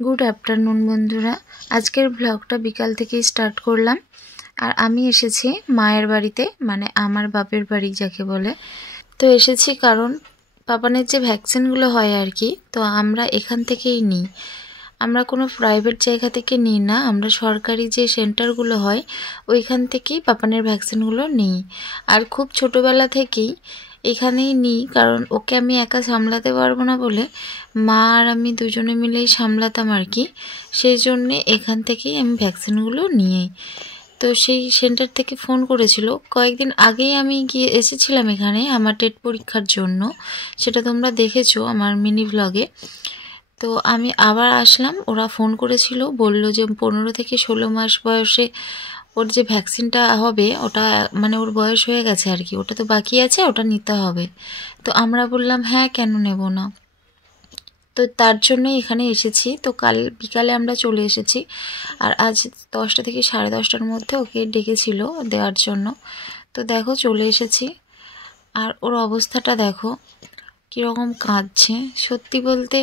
Good afternoon बंधुरा आजकेर ब्लगटा बिकाल थेके स्टार्ट करलाम। और आमी एसेछि मायेर बाड़ीते माने आमार बापेर बाड़ी जाके बोले। तो एसेछि कारण पापानेर जे भ্যাকসিনগুলো হয় আর কি, তো আমরা এখান থেকেই নিই। আমরা কোনো প্রাইভেট জায়গা থেকে নিই না, আমরা সরকারি যে সেন্টারগুলো হয় ওইখান থেকেই পাপানের ভ্যাকসিনগুলো নিই। আর খুব ছোটোবেলা থেকেই এখানেই নিই, কারণ ওকে আমি একা সামলাতে পারবো না বলে মা আর আমি দুজনে মিলেই সামলাতাম আর কি। সেই জন্যে এখান থেকেই আমি ভ্যাকসিনগুলো নিই। তো সেই সেন্টার থেকে ফোন করেছিল কয়েকদিন আগেই, আমি গিয়ে এসেছিলাম এখানে আমার টেট পরীক্ষার জন্য, সেটা তোমরা দেখেছো আমার মিনি ব্লগে। তো আমি আবার আসলাম, ওরা ফোন করেছিল, বলল যে 15 থেকে 16 মাস বয়সে ওর যে ভ্যাকসিনটা হবে ওটা মানে ওর বয়স হয়ে গেছে আর কি, ওটা তো বাকি আছে, ওটা নিতে হবে। তো আমরা বললাম হ্যাঁ কেন নেব না। তো তার জন্যই এখানে এসেছি। তো কাল বিকালে আমরা চলে এসেছি, আর আজ 10টা থেকে 10:30টার মধ্যে ওকে ডেকেছিল দেওয়ার জন্য। তো দেখো চলে এসেছি, আর ওর অবস্থাটা দেখো কীরকম কাঁদছে। সত্যি বলতে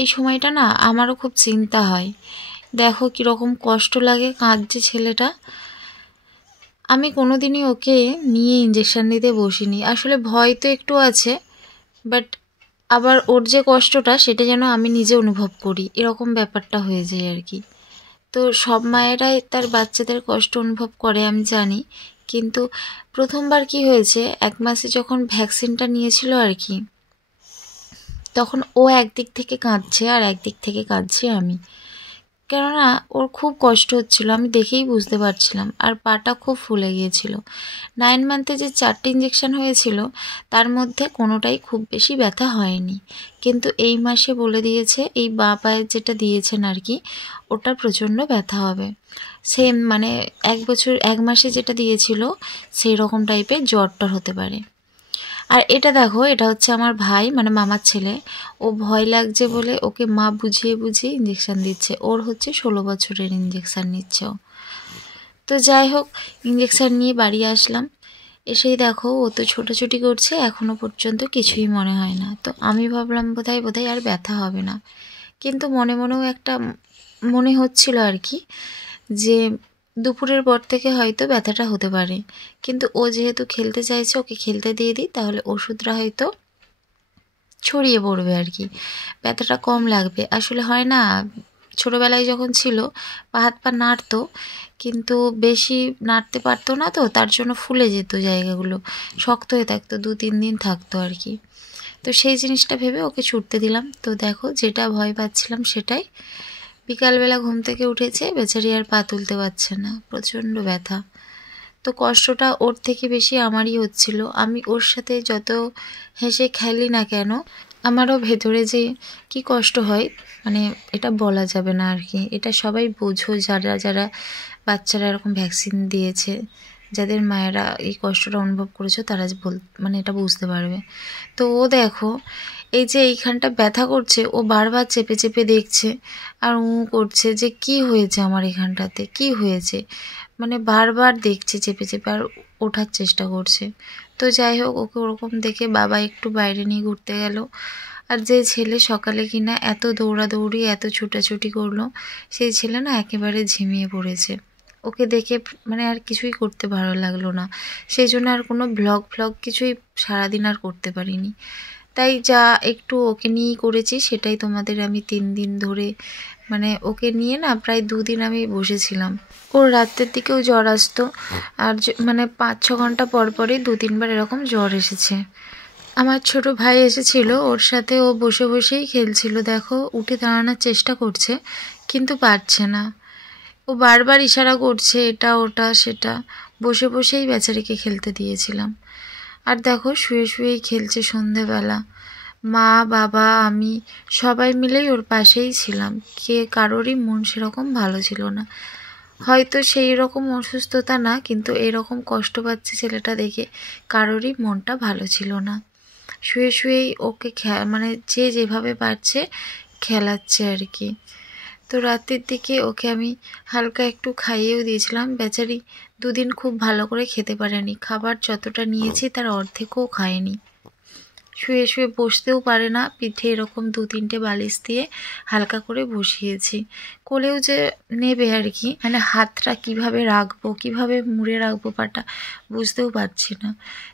এই সময়টা না আমারও খুব চিন্তা হয়, দেখো কীরকম কষ্ট লাগে, কাঁদছে ছেলেটা। আমি কোনোদিনই ওকে নিয়ে ইঞ্জেকশন দিতে বসিনি, আসলে ভয় তো একটু আছে, বাট আবার ওর যে কষ্টটা সেটা যেন আমি নিজে অনুভব করি, এরকম ব্যাপারটা হয়ে যায় আর কি। তো সব মায়েরাই তার বাচ্চাদের কষ্ট অনুভব করে আমি জানি, কিন্তু প্রথমবার কি হয়েছে, 1 মাসে যখন ভ্যাকসিনটা নিয়েছিল আর কি, তখন ও একদিক থেকে কাঁদছে আর একদিক থেকে কাঁদছি আমি, কেননা ওর খুব কষ্ট হচ্ছিল, আমি দেখেই বুঝতে পারছিলাম। আর পাটা খুব ফুলে গিয়েছিল। 9 মান্থে যে 4টে ইঞ্জেকশন হয়েছিল তার মধ্যে কোনোটাই খুব বেশি ব্যথা হয়নি, কিন্তু এই মাসে বলে দিয়েছে এই বাঁ পায়ের যেটা দিয়েছেন আর কি, ওটা প্রচণ্ড ব্যথা হবে। সেম মানে 1 মাসে যেটা দিয়েছিল সেই রকম টাইপের জ্বরটা হতে পারে। আর এটা দেখো, এটা হচ্ছে আমার ভাই মানে মামার ছেলে, ও ভয় লাগছে বলে ওকে মা বুঝিয়ে বুঝিয়ে ইঞ্জেকশান দিচ্ছে, ওর হচ্ছে 16 বছরের ইঞ্জেকশান নিচ্ছে ও। তো যাই হোক, ইঞ্জেকশান নিয়ে বাড়ি আসলাম, এসেই দেখো ও তো ছোটাছুটি করছে, এখনও পর্যন্ত কিছুই মনে হয় না। তো আমি ভাবলাম বোধহয় আর ব্যথা হবে না, কিন্তু মনে মনেও একটা মনে হচ্ছিল আর কি যে দুপুরের পর থেকে হয়তো ব্যথাটা হতে পারে, কিন্তু ও যেহেতু খেলতে চাইছে ওকে খেলতে দিয়ে দিই, তাহলে ওষুধটা হয়তো ছড়িয়ে পড়বে আর কি, ব্যথাটা কম লাগবে। আসলে হয় না, ছোটোবেলায় যখন ছিল হাত পা নাড়তো, কিন্তু বেশি নাড়তে পারতো না, তো তার জন্য ফুলে যেত জায়গাগুলো, শক্ত হয়ে থাকতো, 2-3 দিন থাকতো আর কি। তো সেই জিনিসটা ভেবে ওকে ছুটতে দিলাম। তো দেখো যেটা ভয় পাচ্ছিলাম সেটাই, বিকালবেলা ঘুম থেকে উঠেছে, বেচারি আর পা তুলতে পারছে না, প্রচণ্ড ব্যথা। তো কষ্টটা ওর থেকে বেশি আমারই হচ্ছিল। আমি ওর সাথে যত হেসে খেলি না কেন, আমারও ভেতরে যে কি কষ্ট হয় মানে এটা বলা যাবে না আর কি। এটা সবাই বোঝো যারা যারা বাচ্চারা এরকম ভ্যাকসিন দিয়েছে, যাদের মায়েরা এই কষ্টটা অনুভব করেছো, তারা মানে এটা বুঝতে পারবে। তো ও দেখো এই যে এইখানটা ব্যথা করছে, ও বারবার চেপে চেপে দেখছে আর করছে যে কি হয়েছে আমার এখানটাতে, কি হয়েছে, মানে বারবার দেখছে চেপে চেপে আর ওঠার চেষ্টা করছে। তো যাই হোক, ওকে ওরকম দেখে বাবা একটু বাইরে নিয়ে ঘুরতে গেল। আর যে ছেলে সকালে কিনা এত দৌড়াদৌড়ি এত ছুটাছুটি করলো, সেই ছেলে না একেবারে ঝিমিয়ে পড়েছে। ওকে দেখে মানে আর কিছুই করতে ভালো লাগলো না, সেই জন্য আর কোনো ভ্লগ কিছুই সারাদিন আর করতে পারিনি। তাই যা একটু ওকে নিয়েই করেছি সেটাই তোমাদের আমি 3 দিন ধরে মানে ওকে নিয়ে না প্রায় 2 দিন আমি বসেছিলাম। ওর রাতের দিকেও জ্বর আসতো, আর মানে 5-6 ঘন্টা পর পরই 2-3 বার এরকম জ্বর এসেছে। আমার ছোট ভাই এসেছিল, ওর সাথে ও বসে বসেই খেলছিল। দেখো উঠে দাঁড়ানোর চেষ্টা করছে কিন্তু পারছে না, ও বারবার ইশারা করছে এটা ওটা সেটা, বসে বসেই বেচারিকে খেলতে দিয়েছিলাম। আর দেখো শুয়ে শুয়েই খেলছে সন্ধেবেলা। মা বাবা আমি সবাই মিলেই ওর পাশেই ছিলাম, কারোরই মন সেরকম ভালো ছিল না। হয়তো সেই রকম অসুস্থতা না, কিন্তু এরকম কষ্ট পাচ্ছে ছেলেটা দেখে কারোরই মনটা ভালো ছিল না। শুয়ে শুয়েই ওকে মানে যে যেভাবে পারছে খেলাচ্ছে আর কি। তো রাতের দিকে ওকে আমি হালকা একটু খাইয়েও দিয়েছিলাম, বেচারি 2 দিন খুব ভালো করে খেতে পারেনি, খাবার যতটা নিয়েছি তার অর্ধেকও খায়নি। শুয়ে শুয়ে বসতেও পারে না, পিঠে এরকম 2-3টে বালিশ দিয়ে হালকা করে বসিয়েছি। কোলেও যে নেবে আর কি, মানে হাতটা কিভাবে রাখবো, কিভাবে মুড়ে রাখবো পাটা বুঝতেও পারছি না,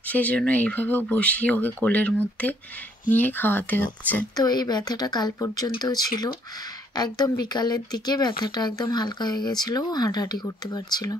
সেই জন্য এইভাবেও বসিয়ে ওকে কোলের মধ্যে নিয়ে খাওয়াতে হচ্ছে। তো এই ব্যথাটা কাল পর্যন্তও ছিল, একদম বিকালের দিকে ব্যথাটা একদম হালকা হয়ে গেছিলো, হাঁটাহাঁটি করতে পারছিল।